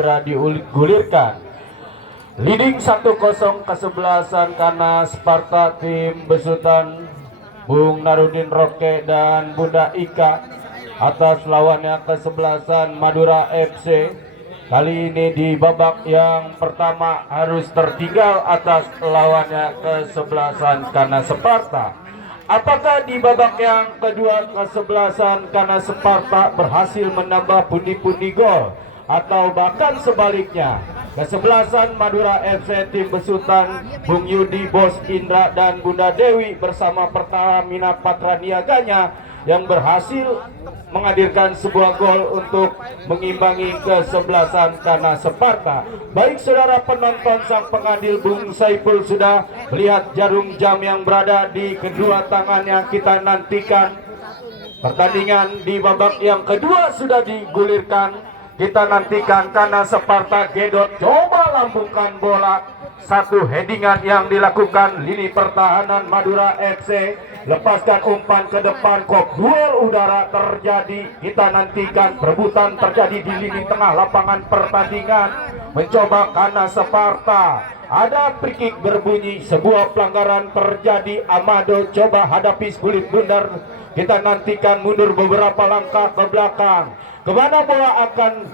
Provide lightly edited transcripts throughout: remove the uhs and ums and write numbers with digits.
segera digulirkan. Leading 1-0 kesebelasan karena Sparta tim besutan Bung Narudin Roke dan Bunda Ika atas lawannya kesebelasan Madura FC. Kali ini di babak yang pertama harus tertinggal atas lawannya kesebelasan karena Sparta. Apakah di babak yang kedua kesebelasan karena Sparta berhasil menambah pundi-pundi gol, atau bahkan sebaliknya kesebelasan Madura FC tim besutan Bung Yudi, Bos Indra dan Bunda Dewi bersama Pertamina Patra Niaganya yang berhasil menghadirkan sebuah gol untuk mengimbangi kesebelasan karena Sparta. Baik saudara penonton, sang pengadil Bung Saiful sudah melihat jarum jam yang berada di kedua tangannya. Kita nantikan pertandingan di babak yang kedua sudah digulirkan. Kita nantikan karena Sparta Gedot coba lambungkan bola, satu headingan yang dilakukan lini pertahanan Madura FC, lepaskan umpan ke depan, kok duel udara terjadi. Kita nantikan perebutan terjadi di lini tengah lapangan pertandingan, mencoba karena Sparta. Ada free kick berbunyi, sebuah pelanggaran terjadi. Amado coba hadapi kulit bundar. Kita nantikan mundur beberapa langkah ke belakang. Kemana bola akan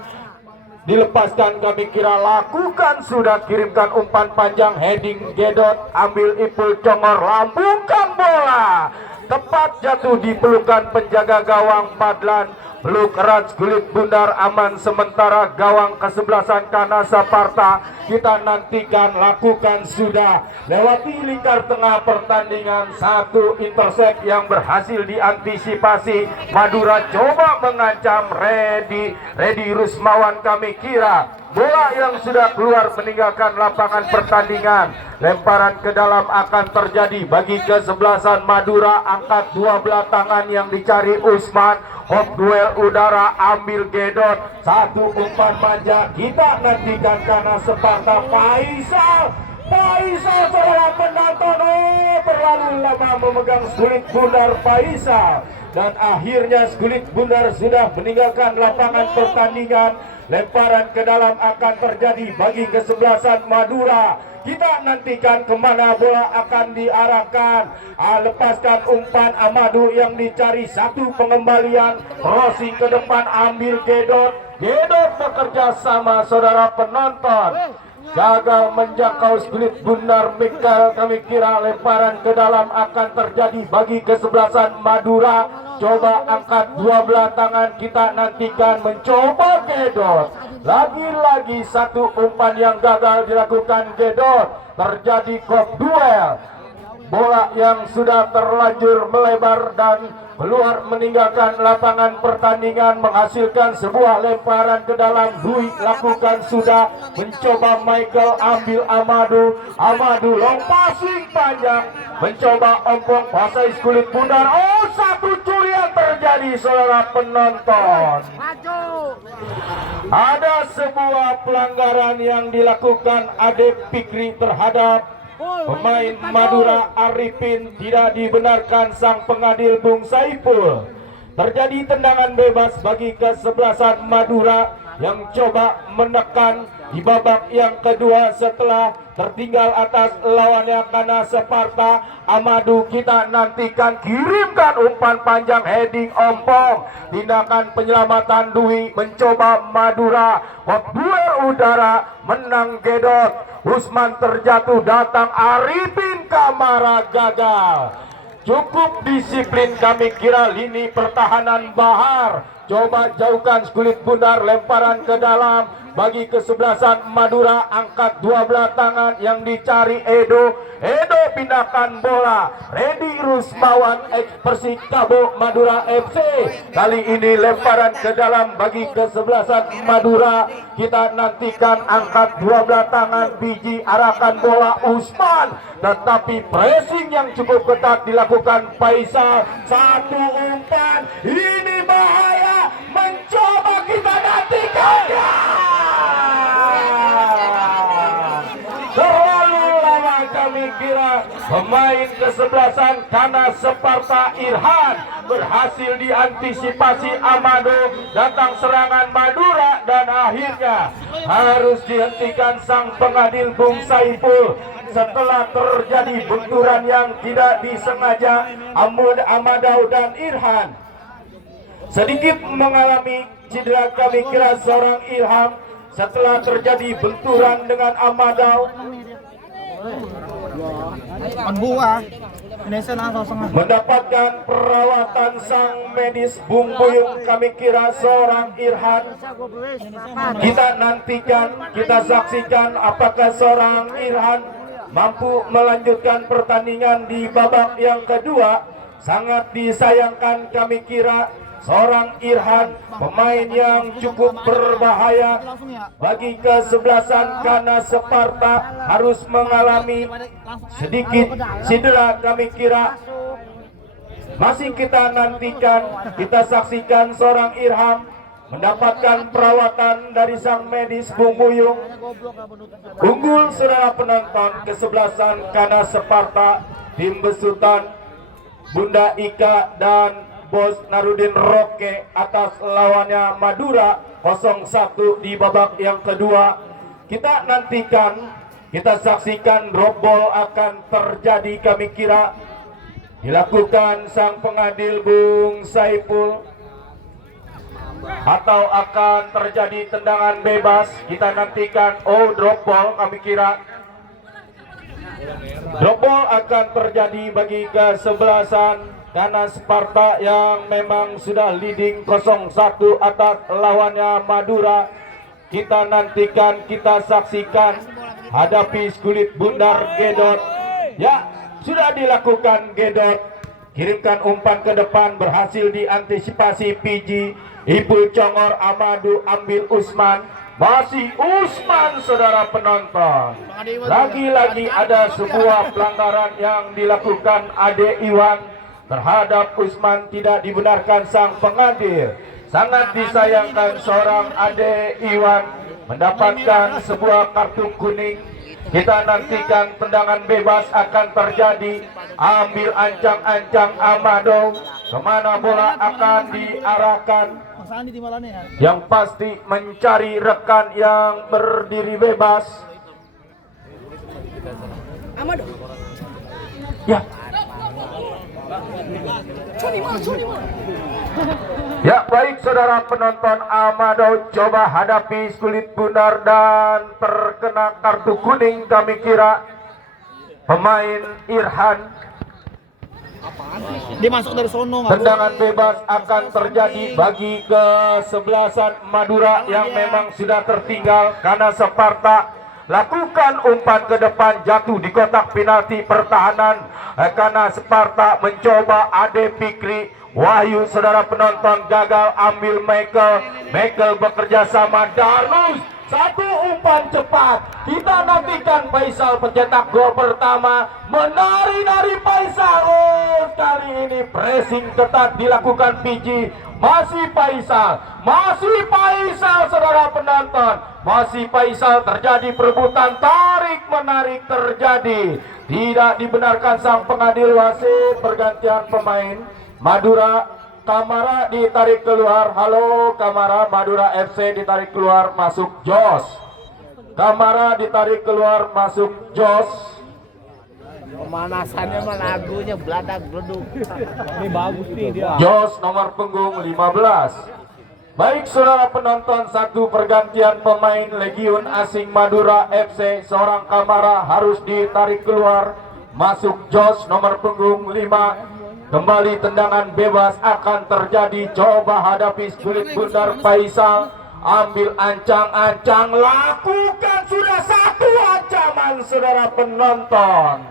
dilepaskan, kami kira lakukan, sudah kirimkan umpan panjang, heading Gedot, ambil Ipul Congor, lambungkan bola, tepat jatuh di pelukan penjaga gawang Padlan. Peluk erat kulit bundar, aman sementara gawang kesebelasan karena Sparta. Kita nantikan, lakukan, sudah lewati lingkar tengah pertandingan, satu intercept yang berhasil diantisipasi. Madura coba mengancam, Ready Rusmawan kami kira bola yang sudah keluar meninggalkan lapangan pertandingan. Lemparan ke dalam akan terjadi bagi kesebelasan Madura. Angkat dua belah tangan yang dicari Usman. Hop duel udara, ambil Gedot, satu umpan manja. Kita nantikan karena Sparta. Faisal saudara penonton, terlalu lama memegang kulit bundar Faisal, dan akhirnya kulit bundar sudah meninggalkan lapangan pertandingan. Lemparan ke dalam akan terjadi bagi kesebelasan Madura. Kita nantikan kemana bola akan diarahkan. Lepaskan umpan Amadu yang dicari, satu pengembalian, crossing ke depan, ambil Gedot bekerja sama saudara penonton, gagal menjangkau kulit bundar Mikael. Kami kira lemparan ke dalam akan terjadi bagi kesebelasan Madura. Coba angkat dua belah tangan, kita nantikan, mencoba Gedot. Lagi-lagi satu umpan yang gagal dilakukan Gedot. Terjadi kok duel. Bola yang sudah terlanjur melebar dan keluar meninggalkan lapangan pertandingan, menghasilkan sebuah lemparan ke dalam. Dwi lakukan, sudah mencoba Michael, ambil Amadu long passing panjang, mencoba ompong, pasai kulit bundar. Satu curian terjadi saudara penonton. Ada sebuah pelanggaran yang dilakukan Ade Fikri terhadap pemain Madura Arifin. Tidak dibenarkan sang pengadil Bung Saiful. Terjadi tendangan bebas bagi kesebelasan Madura yang coba menekan di babak yang kedua setelah tertinggal atas lawannya karena Sparta. Amadu kita nantikan, kirimkan umpan panjang, heading ompong, tindakan penyelamatan Dwi, mencoba Madura. Duel udara, menang Gedot. Usman terjatuh, datang Arifin, Kamara gagal. Cukup disiplin kami kira lini pertahanan Bahar. Coba jauhkan kulit bundar, lemparan ke dalam bagi kesebelasan Madura. Angkat dua belah tangan yang dicari Edo pindahkan bola. Ready Rusmawan, ekspresi Kabo Madura FC. Kali ini lemparan ke dalam bagi kesebelasan Madura. Kita nantikan, angkat dua belah tangan, biji arahkan bola Usman, tetapi pressing yang cukup ketat dilakukan Faisal. Satu umpan, ini bahaya, mencoba, kita nantikan. Terlalu lama kami kira pemain kesebelasan karena Sparta Irhan berhasil diantisipasi Amado, datang serangan Madura dan akhirnya harus dihentikan sang pengadil Bung Saiful setelah terjadi benturan yang tidak disengaja. Amadau dan Irhan sedikit mengalami cedera, kami kira seorang Ilham setelah terjadi benturan dengan Amadau. Mendapatkan perawatan sang medis Bung Buyung, kami kira seorang Irhan. Kita nantikan, kita saksikan apakah seorang Irhan mampu melanjutkan pertandingan di babak yang kedua. Sangat disayangkan, kami kira seorang Irhan, pemain yang cukup berbahaya bagi kesebelasan karena Sparta, harus mengalami sedikit cedera, kami kira. Masih kita nantikan, kita saksikan seorang Irham mendapatkan perawatan dari sang medis Bung Buyung. Unggul saudara penonton, kesebelasan karena Sparta, tim besutan Bunda Ika dan Bos Narudin Roke atas lawannya Madura 0-1 di babak yang kedua. Kita nantikan, kita saksikan drop ball akan terjadi, kami kira dilakukan sang pengadil Bung Saiful, atau akan terjadi tendangan bebas. Kita nantikan. Oh, drop ball, kami kira drop ball akan terjadi bagi kesebelasan karena Sparta yang memang sudah leading 0-1 atas lawannya Madura. Kita nantikan, kita saksikan hadapi kulit bundar Gedot. Ya, sudah dilakukan Gedot, kirimkan umpan ke depan, berhasil diantisipasi PG. Ibu Congor Amadu ambil Usman, masih Usman saudara penonton. Lagi-lagi ada sebuah pelanggaran yang dilakukan Ade Iwan terhadap Usman, tidak dibenarkan sang pengadil. Sangat disayangkan seorang Ade Iwan mendapatkan sebuah kartu kuning. Kita nantikan tendangan bebas akan terjadi. Ambil ancang-ancang Amado, kemana bola akan diarahkan. Yang pasti mencari rekan yang berdiri bebas. Amado. Ya. Ya, baik saudara penonton, Amado coba hadapi kulit bundar dan terkena kartu kuning, kami kira pemain Irhan. Dia masuk dari sono. Tendangan bebas akan terjadi bagi kesebelasan Madura yang memang sudah tertinggal karena Sparta lakukan umpan ke depan, jatuh di kotak penalti pertahanan karena Sparta mencoba. Ade Fikri Wahyu saudara penonton gagal ambil Michael bekerja sama Darnus. Satu umpan cepat, kita nantikan Faisal pencetak gol pertama. Menari-nari Faisal. Oh, kali ini pressing ketat dilakukan PG. Masih Faisal saudara penonton, masih Faisal, terjadi perebutan tarik menarik terjadi. Tidak dibenarkan sang pengadil wasit. Pergantian pemain Madura. Kamara ditarik keluar. Halo Kamara, Madura FC ditarik keluar, masuk Jos. Kamara ditarik keluar, masuk Jos. Pemanasannya mah lagunya beladak-beleduk. Ini bagus nih dia. Jos nomor punggung 15. Baik saudara penonton, satu pergantian pemain Legiun Asing Madura FC. Seorang Kamara harus ditarik keluar, masuk Jos nomor punggung 5. Kembali tendangan bebas akan terjadi. Coba hadapi kulit bundar Faisal. Ambil ancang-ancang, lakukan sudah satu ancaman saudara penonton.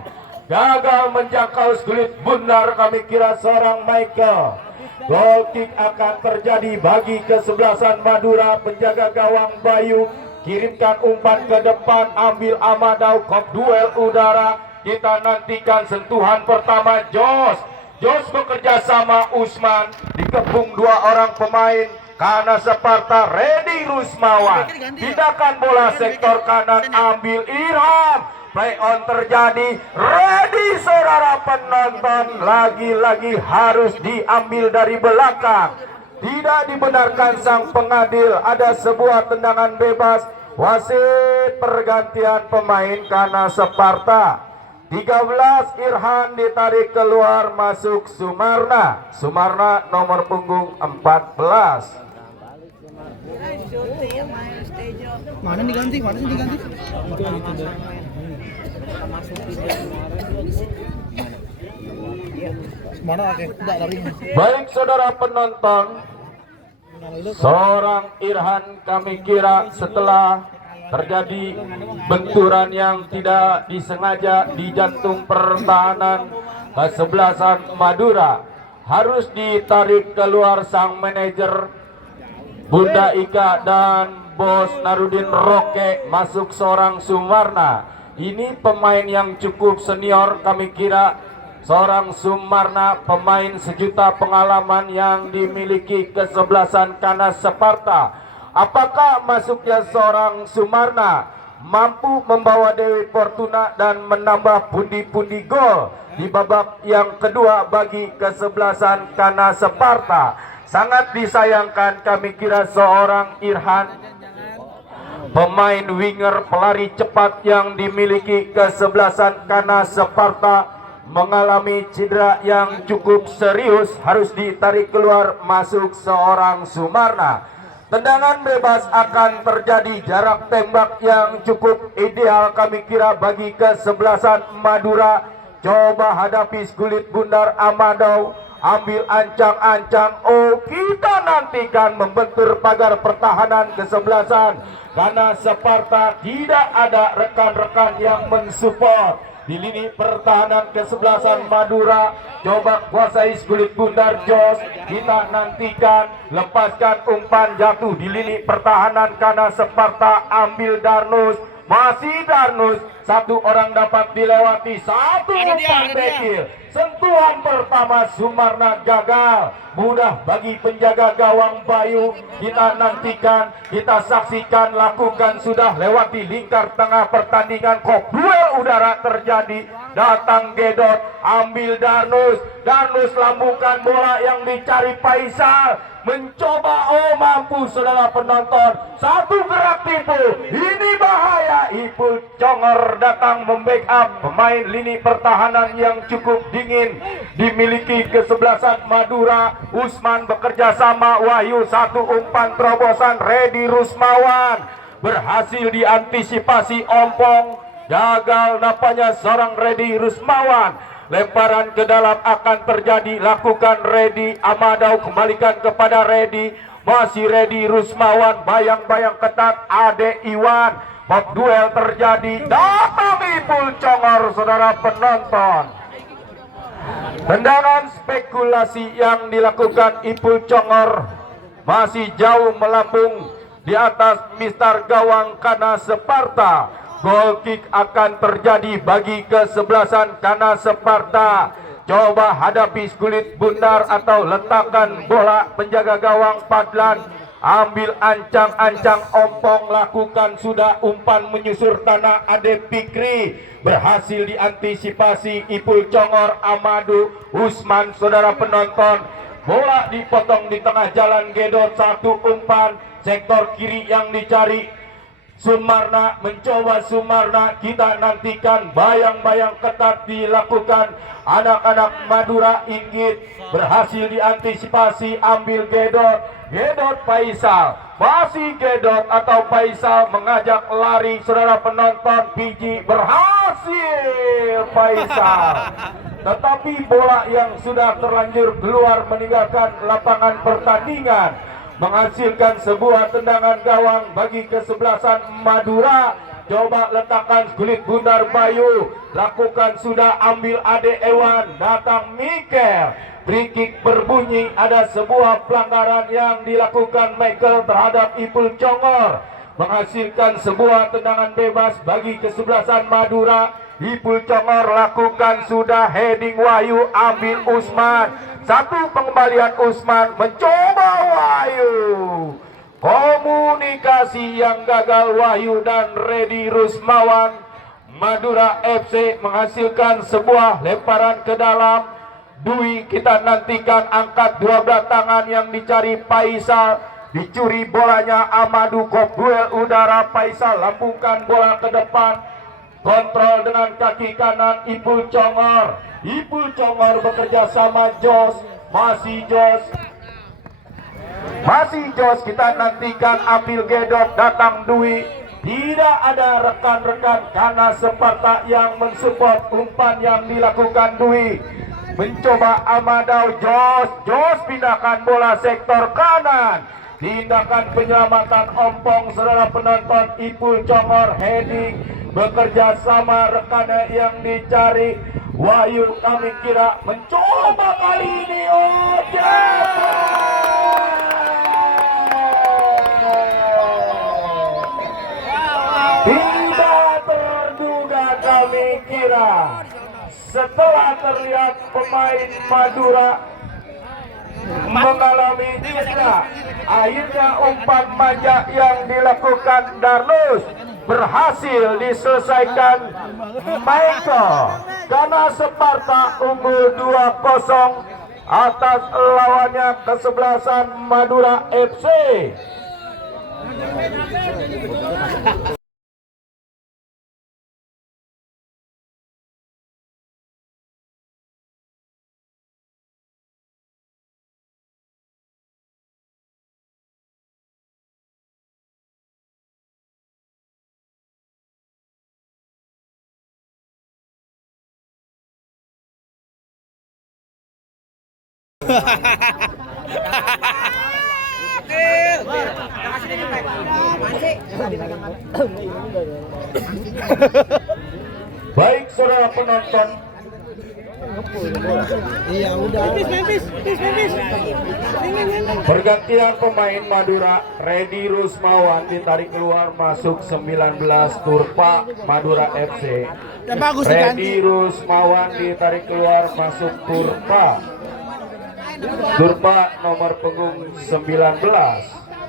Gagal menjangkau kulit bundar, kami kira seorang Michael. Goal kick akan terjadi bagi kesebelasan Madura. Penjaga gawang Bayu kirimkan umpan ke depan, ambil Amadau, kop duel udara. Kita nantikan sentuhan pertama Jos bekerja sama Usman, dikepung dua orang pemain karena Sparta. Redi Rusmawan tindakan bola sektor kanan, ambil Irham. play on terjadi. Ready saudara penonton, lagi-lagi harus diambil dari belakang. Tidak dibenarkan sang pengadil, ada sebuah tendangan bebas. Wasit pergantian pemain karena Sparta. 13 Irhan ditarik keluar, masuk Sumarna. Sumarna nomor punggung 14. Mana diganti? Mana sih diganti? Mana lagi? Tidak lari. Baik saudara penonton, seorang Irhan kami kira setelah terjadi benturan yang tidak disengaja di jantung pertahanan kesebelasan Madura, harus ditarik keluar sang manajer Bunda Ika dan Bos Narudin Roke, masuk seorang Sumarna. Ini pemain yang cukup senior, kami kira seorang Sumarna, pemain sejuta pengalaman yang dimiliki kesebelasan Kanas Sparta. Apakah masuknya seorang Sumarna mampu membawa Dewi Fortuna dan menambah pundi-pundi gol di babak yang kedua bagi kesebelasan Kanas Sparta? Sangat disayangkan, kami kira seorang Irhan, pemain winger pelari cepat yang dimiliki kesebelasan Kanas Sparta, mengalami cedera yang cukup serius, harus ditarik keluar, masuk seorang Sumarna. Tendangan bebas akan terjadi, jarak tembak yang cukup ideal kami kira bagi kesebelasan Madura. Coba hadapi kulit bundar Amadou, ambil ancang-ancang. Oh, kita nantikan membentur pagar pertahanan kesebelasan karena Sparta. Tidak ada rekan-rekan yang mensupport di lini pertahanan kesebelasan Madura. Coba kuasai kulit bundar Jos, kita nantikan, lepaskan umpan jatuh di lini pertahanan karena Sparta. Ambil Darnus, masih Darnus, satu orang dapat dilewati, satu umpan bekil. Sentuhan pertama Sumarna gagal, mudah bagi penjaga gawang Bayu. Kita nantikan, kita saksikan, lakukan, sudah lewati lingkar tengah pertandingan. Kok duel udara terjadi, datang Gedot, ambil Darnus, Darnus lambungkan bola yang dicari Faisal, mencoba, oh mampu saudara penonton, satu gerak tipu, ini bahaya. Ipul Congor datang membackup pemain lini pertahanan yang cukup dingin dimiliki kesebelasan Madura. Usman bekerja sama Wahyu, satu umpan terobosan Redi Rusmawan berhasil diantisipasi Ompong, gagal nampaknya seorang Redi Rusmawan. Lemparan ke dalam akan terjadi, lakukan Redi. Amadou kembalikan kepada Redi, masih Redi Rusmawan, bayang-bayang ketat Ade Iwan. Bak duel terjadi, datang Ipul Congor saudara penonton. Tendangan spekulasi yang dilakukan Ipul Congor masih jauh melambung di atas mistar gawang Kanas Sparta. Goal kick akan terjadi bagi kesebelasan Kanas Sparta. Coba hadapi kulit bundar atau letakkan bola penjaga gawang Padlan. Ambil ancang-ancang Ompong, lakukan, sudah umpan menyusur tanah Ade Fikri, berhasil diantisipasi Ipul Congor. Amadou Usman saudara penonton, bola dipotong di tengah jalan. Gedot, satu umpan sektor kiri yang dicari Sumarna, mencoba Sumarna, kita nantikan, bayang-bayang ketat dilakukan. Anak-anak Madura inggit, berhasil diantisipasi, ambil Gedot, Gedot Faisal, masih Gedot atau Faisal mengajak lari saudara penonton. Biji, berhasil Faisal, tetapi bola yang sudah terlanjur keluar meninggalkan lapangan pertandingan, menghasilkan sebuah tendangan gawang bagi kesebelasan Madura. Coba letakkan kulit bundar Bayu, lakukan, sudah ambil Ade Ewan, datang Mikel. Free kick berbunyi, ada sebuah pelanggaran yang dilakukan Michael terhadap Ipul Congor, menghasilkan sebuah tendangan bebas bagi kesebelasan Madura. Ipul Congor lakukan, sudah heading Wahyu, ambil Usman, satu pengembalian Usman, mencoba Wahyu, komunikasi yang gagal Wahyu dan Redi Rusmawan, Madura FC menghasilkan sebuah lemparan ke dalam. Dwi kita nantikan angkat dua belah tangan yang dicari Faisal. Dicuri bolanya Amadu, kop duel udara. Faisal lambungkan bola ke depan. Kontrol dengan kaki kanan Ipul Congor. Ipul Congor bekerja sama Jos. Masih Jos kita nantikan ambil gedok datang Dwi. Tidak ada rekan-rekan karena Sparta yang mensupport umpan yang dilakukan Dwi. Mencoba Amadau, Jos pindahkan bola sektor kanan. Tindakan penyelamatan ompong saudara penonton. Ipul Congor heading bekerja sama rekannya yang dicari Wahyu. Kami kira mencoba kali ini tidak terduga. Kami kira setelah terlihat pemain Madura mengalami cedera, akhirnya umpan manja yang dilakukan Darlus berhasil diselesaikan Michael, karena Sparta unggul 2-0 atas lawannya kesebelasan Madura FC. Baik saudara penonton, Iya udah. pergantian pemain Madura. Redi Rusmawan ditarik keluar masuk 19 Turpa Madura FC. Redi Rusmawan ditarik keluar masuk Turpa nomor punggung 19.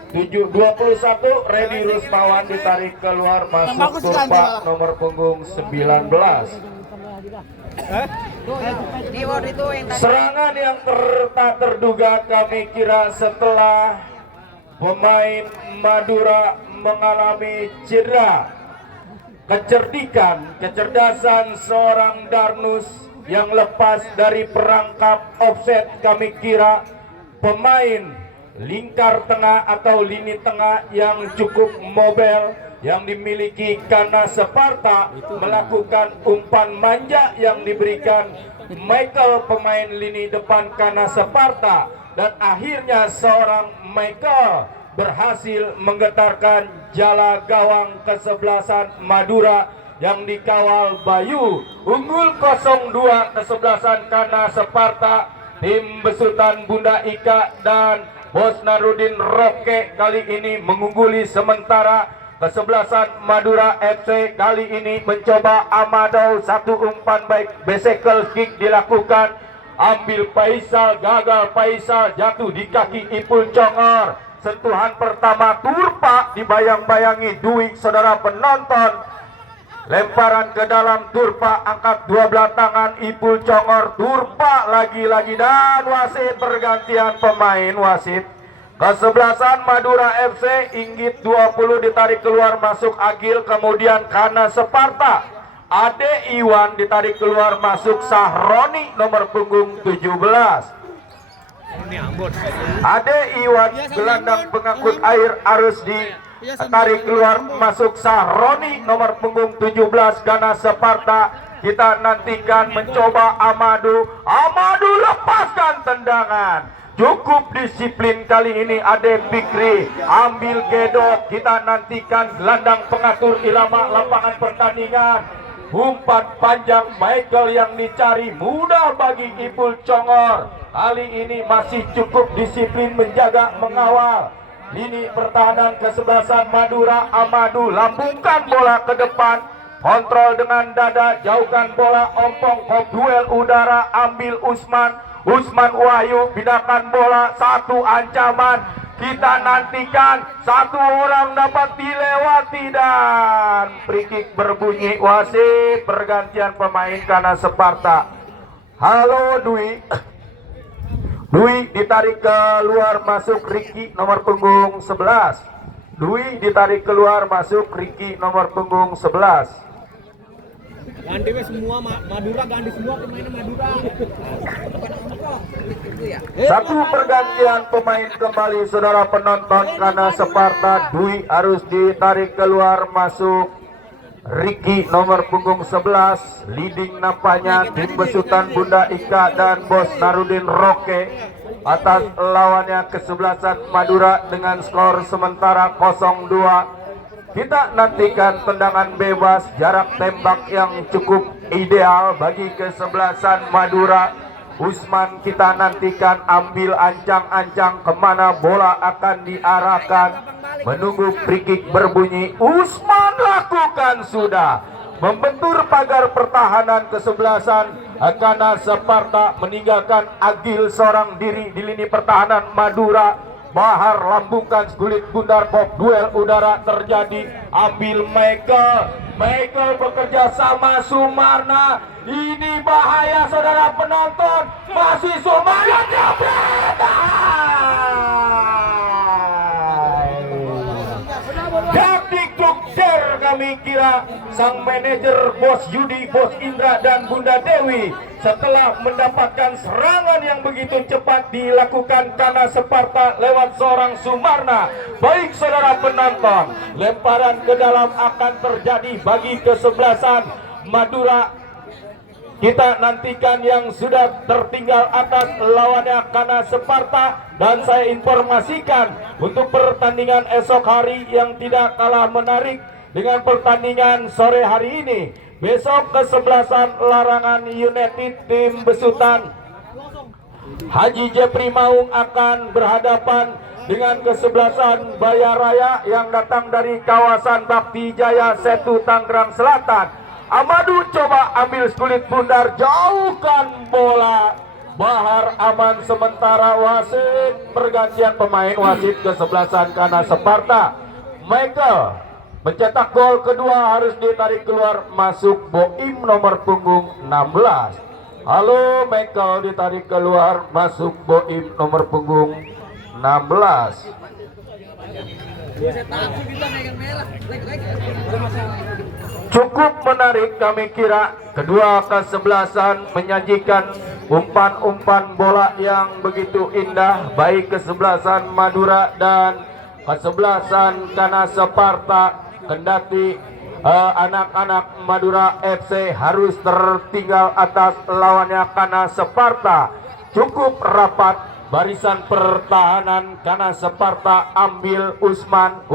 21 Redi Rusmawan ditarik keluar masuk Turpa nomor punggung 19. Serangan yang tak terduga kami kira setelah pemain Madura mengalami cedera. Kecerdasan seorang Darnus yang lepas dari perangkap offset, kami kira pemain lingkar tengah atau lini tengah yang cukup mobile yang dimiliki karena Sparta melakukan umpan manja yang diberikan Michael, pemain lini depan karena Sparta, dan akhirnya seorang Michael berhasil menggetarkan jala gawang kesebelasan Madura yang dikawal Bayu. Unggul 0-2 kesebelasan karena Sparta. Tim besutan Bunda Ika dan Bos Narudin Roke kali ini mengungguli, sementara kesebelasan Madura FC kali ini mencoba Amadou. Satu umpan baik bicycle kick dilakukan, ambil Faisal, gagal. Faisal jatuh di kaki Ipul Congor. Sentuhan pertama Turpa dibayang-bayangi Dwi saudara penonton. Lemparan ke dalam Turpa, angkat dua belah tangan Ipul Congor. Turpa lagi-lagi, dan wasit pergantian pemain. Wasit kesebelasan Madura FC Inggit 20 ditarik keluar masuk Agil, kemudian karena Sparta Ade Iwan ditarik keluar masuk Sahroni nomor punggung 17. Ade Iwan gelandang pengangkut air arus ditarik keluar masuk Sahroni nomor punggung 17 karena Sparta. Kita nantikan mencoba Amadou lepaskan tendangan. Cukup disiplin kali ini Ade Fikri, ambil gedok. Kita nantikan gelandang pengatur irama lapangan pertandingan. Umpan panjang Michael yang dicari, mudah bagi Ipul Congor. Kali ini masih cukup disiplin menjaga mengawal lini pertahanan kesebelasan Madura. Amadou lambungkan bola ke depan, kontrol dengan dada, jauhkan bola ompong, kop duel udara, ambil Usman Wahyu, pindahkan bola, satu ancaman, Kita nantikan satu orang dapat dilewati dan free kick berbunyi. Wasit pergantian pemain karena Sparta. Halo Dwi. Dwi ditarik keluar, masuk Ricky nomor punggung 11. Dwi ditarik keluar, masuk Ricky nomor punggung 11. Ganti semua Madura, ganti semua pemainnya Madura. Satu pergantian pemain kembali saudara penonton karena Sparta. Dwi harus ditarik keluar, masuk Ricky nomor punggung 11. Leading nampaknya tim besutan Bunda Ika dan Bos Narudin Roke atas lawannya kesebelasan Madura dengan skor sementara 0-2. Kita nantikan tendangan bebas, jarak tembak yang cukup ideal bagi kesebelasan Madura. Usman kita nantikan ambil ancang-ancang kemana bola akan diarahkan. Menunggu free kick berbunyi, Usman lakukan sudah. Membentur pagar pertahanan kesebelasan karena Sparta meninggalkan Agil seorang diri di lini pertahanan Madura. Bahar lambungkan kulit bundar, pop duel udara terjadi. Ambil Michael bekerja sama Sumarna. Ini bahaya saudara penonton. Masih Sumarna Dikdukder kami kira sang manajer Bos Yudi, Bos Indra dan Bunda Dewi setelah mendapatkan serangan yang begitu cepat dilakukan karena Sparta lewat seorang Sumarna. Baik saudara penonton, lemparan ke dalam akan terjadi bagi kesebelasan Madura. Kita nantikan yang sudah tertinggal atas lawannya karena Sparta. Dan saya informasikan untuk pertandingan esok hari yang tidak kalah menarik dengan pertandingan sore hari ini. Besok kesebelasan Larangan United tim besutan Haji Jepri Maung akan berhadapan dengan kesebelasan Bayaraya yang datang dari kawasan Bakti Jaya Setu Tangerang Selatan. Amadu coba ambil kulit bundar, jauhkan bola. Bahar aman sementara. Wasit pergantian pemain, wasit kesebelasan karena Sparta. Michael mencetak gol kedua harus ditarik keluar, masuk Boim nomor punggung 16. Halo Michael ditarik keluar, masuk Boim nomor punggung 16. Cukup menarik kami kira. Kedua kesebelasan menyajikan umpan-umpan bola yang begitu indah, baik kesebelasan Madura dan kesebelasan karena Sparta. Kendati anak-anak Madura FC harus tertinggal atas lawannya karena Sparta. Cukup rapat barisan pertahanan karena Sparta. Ambil Usman,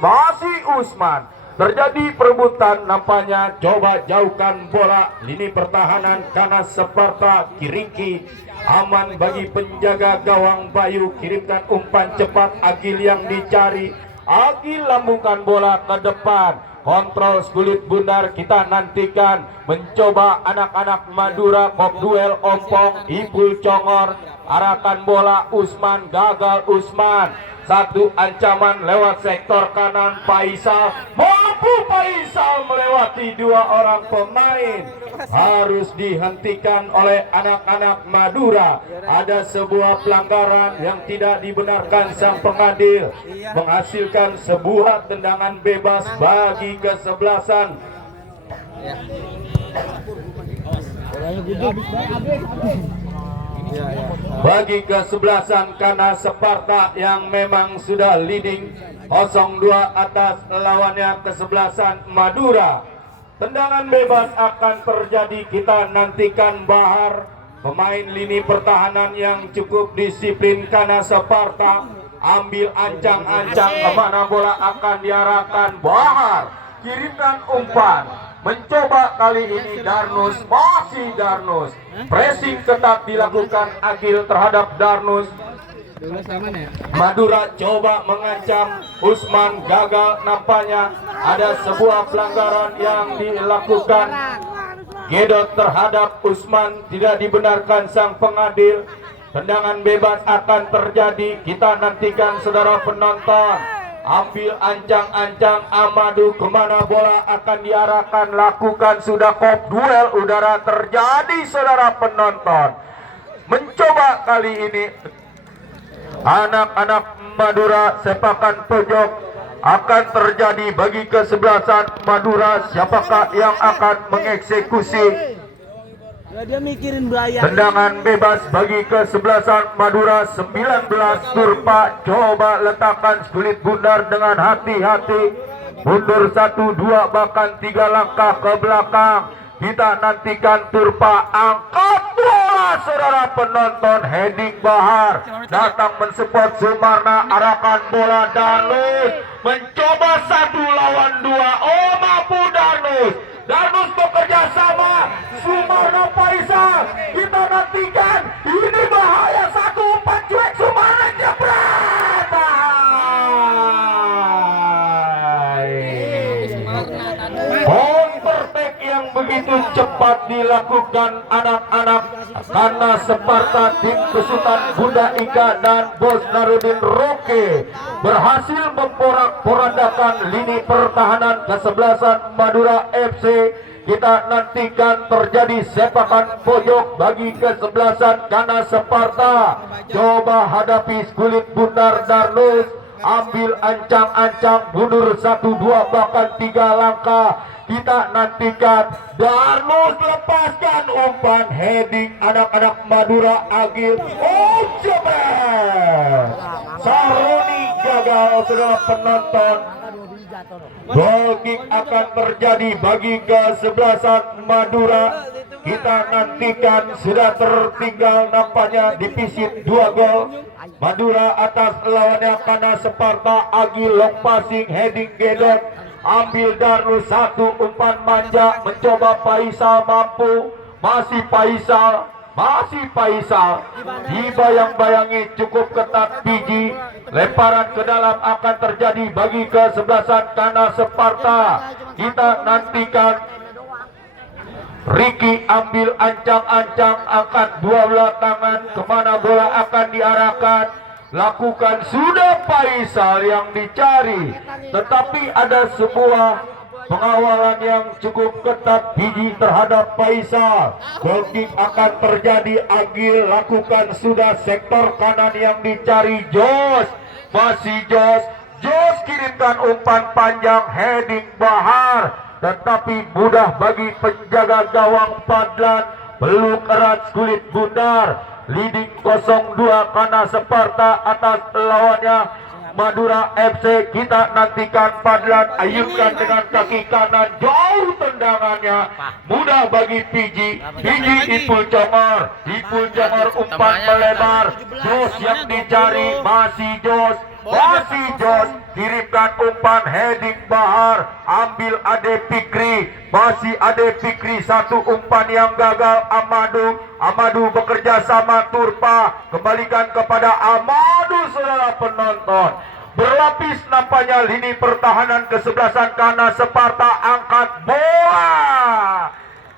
masih Usman. Terjadi perebutan nampaknya, coba jauhkan bola lini pertahanan karena Sparta. Kiriki aman bagi penjaga gawang Bayu, kirimkan umpan cepat. Agil yang dicari, Agil lambungkan bola ke depan, kontrol kulit bundar. Kita nantikan mencoba anak-anak Madura, pop duel ompong, Ipul Congor, arahkan bola Usman, gagal Usman. Satu ancaman lewat sektor kanan Faisal, mampu Faisal melewati dua orang pemain. Harus dihentikan oleh anak-anak Madura. Ada sebuah pelanggaran yang tidak dibenarkan sang pengadil, menghasilkan sebuah tendangan bebas bagi kesebelasan karena Sparta yang memang sudah leading 0-2 atas lawannya kesebelasan Madura. Tendangan bebas akan terjadi. Kita nantikan Bahar, pemain lini pertahanan yang cukup disiplin karena Sparta. Ambil ancang-ancang kemana bola akan diarahkan. Bahar kirimkan umpan, mencoba kali ini Darnus, masih Darnus. Pressing ketat dilakukan Agil terhadap Darnus. Madura coba mengancam Usman, gagal nampaknya. Ada sebuah pelanggaran yang dilakukan Gedot terhadap Usman, tidak dibenarkan sang pengadil. tendangan bebas akan terjadi. Kita nantikan saudara penonton. Ambil ancang-ancang Amadu, kemana bola akan diarahkan, lakukan sudah kop duel udara terjadi saudara penonton. Mencoba kali ini anak-anak Madura, sepakan pojok akan terjadi bagi kesebelasan Madura. Siapakah yang akan mengeksekusi? Dia mikirin bayar. Tendangan bebas bagi kesebelasan Madura 19 Turpa. Coba letakkan kulit bundar dengan hati-hati. Mundur 1, 2 bahkan 3 langkah ke belakang. Kita nantikan Turpa angkat bola saudara penonton. Heading Bahar datang mensupport Sumarna, arahkan bola Danus mencoba 1 lawan 2. Oh mampu Danus. Danus bekerja sama Sumarna Faisal. Kita nantikan, ini bahaya, 1-4 cuek Sumarna jebret. Counter-attack yang begitu cepat dilakukan anak-anak karena Sparta tim besutan Bunda Ika dan Bos Narudin Roke berhasil memporak-porandakan lini pertahanan kesebelasan Madura FC. Kita nantikan terjadi sepakan pojok bagi kesebelasan karena Sparta. Coba hadapi kulit bundar Darnus, ambil ancang-ancang, mundur 1, 2 bahkan 3 langkah. Kita nantikan Darnus lepaskan umpan, heading anak-anak Madura Agil. Oh jebret, Saroni gagal saudara penonton. Goal kick akan terjadi bagi kesebelasan Madura. Kita nantikan, sudah tertinggal nampaknya dipisit 2 gol. Madura atas lawannya karena Sparta. Agil long passing, heading Gedot, ambil Darnus 1 umpan manja, mencoba Faisal mampu, masih Faisal dibayang-bayangi cukup ketat Piji. Lemparan ke dalam akan terjadi bagi kesebelasan karena Sparta. Kita nantikan Ricky ambil ancang-ancang, angkat 2 belah tangan, kemana bola akan diarahkan, lakukan sudah Faisal yang dicari, tetapi ada sebuah pengawalan yang cukup ketat Piji terhadap Faisal. Goal kick akan terjadi. Agil lakukan sudah sektor kanan yang dicari Jos, masih Jos kirimkan umpan panjang, heading Bahar, tetapi mudah bagi penjaga gawang Padlan. Peluk erat kulit bundar, leading 0-2 karena Sparta atas lawannya Madura FC. Kita nantikan Padlan ayunkan dengan kaki kanan, jauh tendangannya, mudah bagi Piji. Ipul Jamar umpan melebar, Jos yang dicari, masih Jos, kirimkan umpan, heading Bahar, ambil Ade Fikri, masih Ade Fikri, 1 umpan yang gagal. Amadu bekerja sama Turpa, kembalikan kepada Amadu saudara penonton. Berlapis nampaknya lini pertahanan kesebelasan karena Sparta, angkat bola.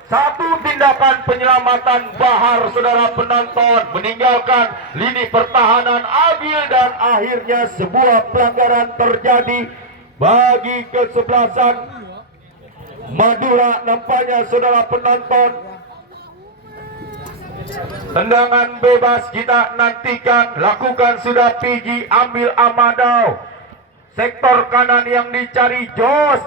1 tindakan penyelamatan Bahar saudara penonton, meninggalkan lini pertahanan Agil, dan akhirnya sebuah pelanggaran terjadi bagi kesebelasan Madura nampaknya saudara penonton. Tendangan bebas kita nantikan, lakukan sudah Piji, ambil Amadau, sektor kanan yang dicari Jos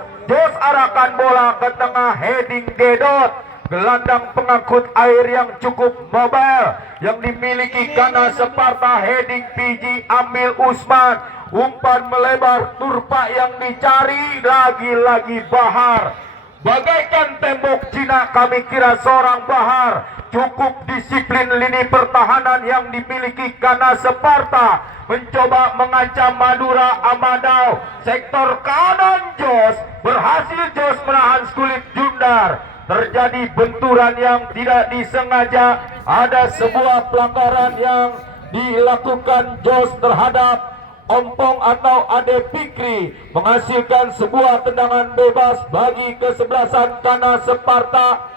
arahkan bola ke tengah, heading Gedot, gelandang pengangkut air yang cukup mobile yang dimiliki karena Sparta, heading Piji, ambil Usman, umpan melebar Turpa yang dicari, lagi-lagi Bahar. Bagaikan tembok Cina kami kira seorang Bahar, cukup disiplin lini pertahanan yang dimiliki karena Sparta. Mencoba mengancam Madura, Amadau, sektor kanan Jos, berhasil Jos menahan kulit Jundar. Terjadi benturan yang tidak disengaja, ada sebuah pelanggaran yang dilakukan Jos terhadap Ompong atau Ade Fikri, menghasilkan sebuah tendangan bebas bagi kesebelasan karena Sparta.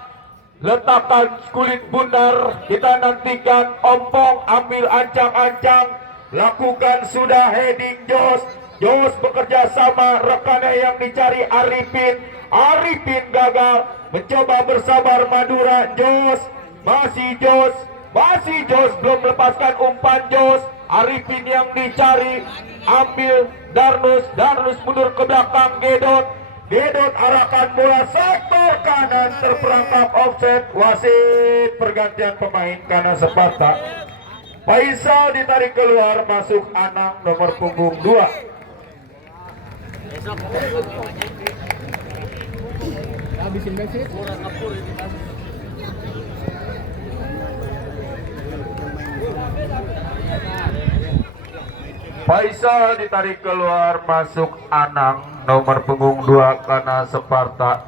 letakkan kulit bundar, kita nantikan ompong, ambil ancang-ancang, lakukan sudah heading Jos. Jos bekerja sama rekannya yang dicari Arifin. Arifin gagal, mencoba bersabar Madura. Jos, masih Jos belum melepaskan umpan Jos. Arifin yang dicari, ambil Darnus mundur ke belakang Gedot arahkan bola sektor kanan, terperangkap offset. Wasit pergantian pemain kanan Sparta. Faisal ditarik keluar, masuk Anang nomor punggung 2. Habisin bensin. Faisal ditarik keluar, masuk Anang nomor punggung 2 karena Sparta.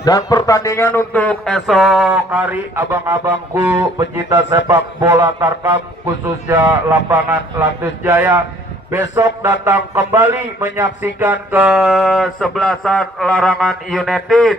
Dan pertandingan untuk esok hari, abang-abangku pencinta sepak bola Tarkam, khususnya lapangan Lantus Jaya, besok datang kembali menyaksikan kesebelasan Larangan United,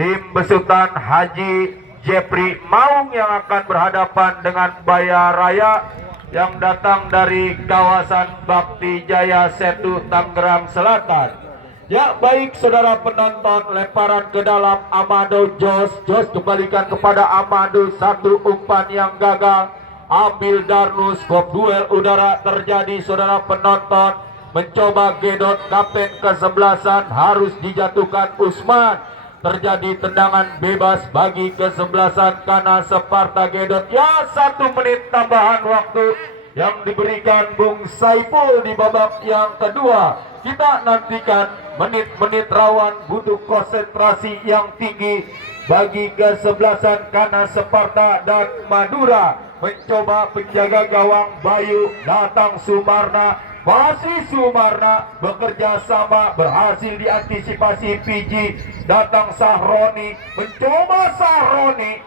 tim besutan Haji Jepri Maung yang akan berhadapan dengan Baya Raya yang datang dari kawasan Bakti Jaya Setu, Tangerang Selatan. Ya baik saudara penonton, lemparan ke dalam Amado Jos kembalikan kepada Amado, satu umpan yang gagal, ambil Darnus, kop duel udara terjadi saudara penonton, mencoba Gedot, kapten kesebelasan, harus dijatuhkan Usman, terjadi tendangan bebas bagi kesebelasan karena Sparta Gedot. Ya 1 menit tambahan waktu yang diberikan Bung Saiful di babak yang kedua. Kita nantikan menit-menit rawan, butuh konsentrasi yang tinggi bagi kesebelasan karena Sparta dan Madura. Mencoba penjaga gawang Bayu, datang Sumarna, masih Sumarna bekerja sama, berhasil diantisipasi Fiji, datang Sahroni, mencoba Sahroni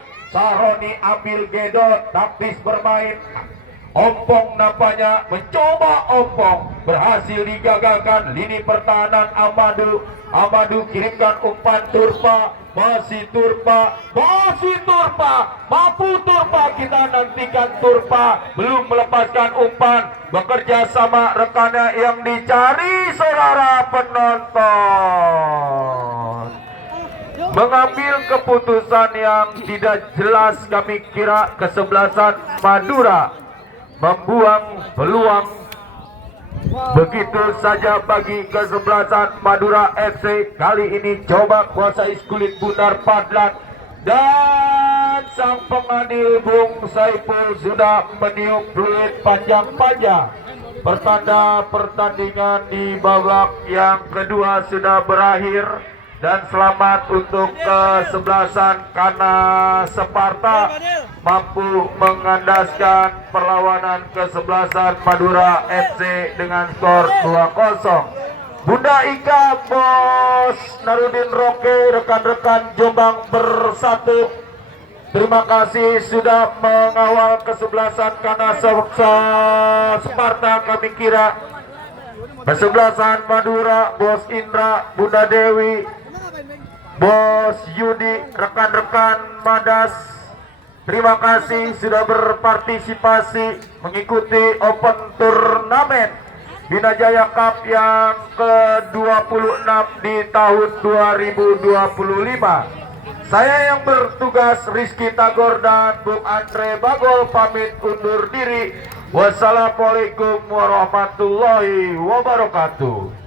ambil Gedot, taktis bermain. Ompong nampaknya mencoba ompong, berhasil digagalkan lini pertahanan Amadu kirimkan umpan Turpa, masih Turpa, mampu Turpa, kita nantikan Turpa, belum melepaskan umpan, bekerja sama rekannya yang dicari saudara penonton. Mengambil keputusan yang tidak jelas, kami kira kesebelasan Madura membuang peluang begitu saja bagi kesebelasan Madura FC. Kali ini coba kuasai kulit bundar Padlan, dan sang pengadil Bung Saiful sudah meniup fluid panjang-panjang. Pertanda pertandingan di babak yang kedua sudah berakhir. Dan selamat untuk kesebelasan karena Sparta mampu mengandaskan perlawanan kesebelasan Madura FC dengan skor 2-0. Bunda Ika, Bos Narudin Roke, rekan-rekan Jombang bersatu, terima kasih sudah mengawal kesebelasan karena Sparta. Kami kira kesebelasan Madura, Bos Indra, Bunda Dewi, Bos Yudi, rekan-rekan Madas, terima kasih sudah berpartisipasi mengikuti Open Turnamen Bina Jaya Cup yang ke-26 di tahun 2025. Saya yang bertugas Rizky Tagor dan Bung Andre Bagol pamit undur diri. Wassalamualaikum warahmatullahi wabarakatuh.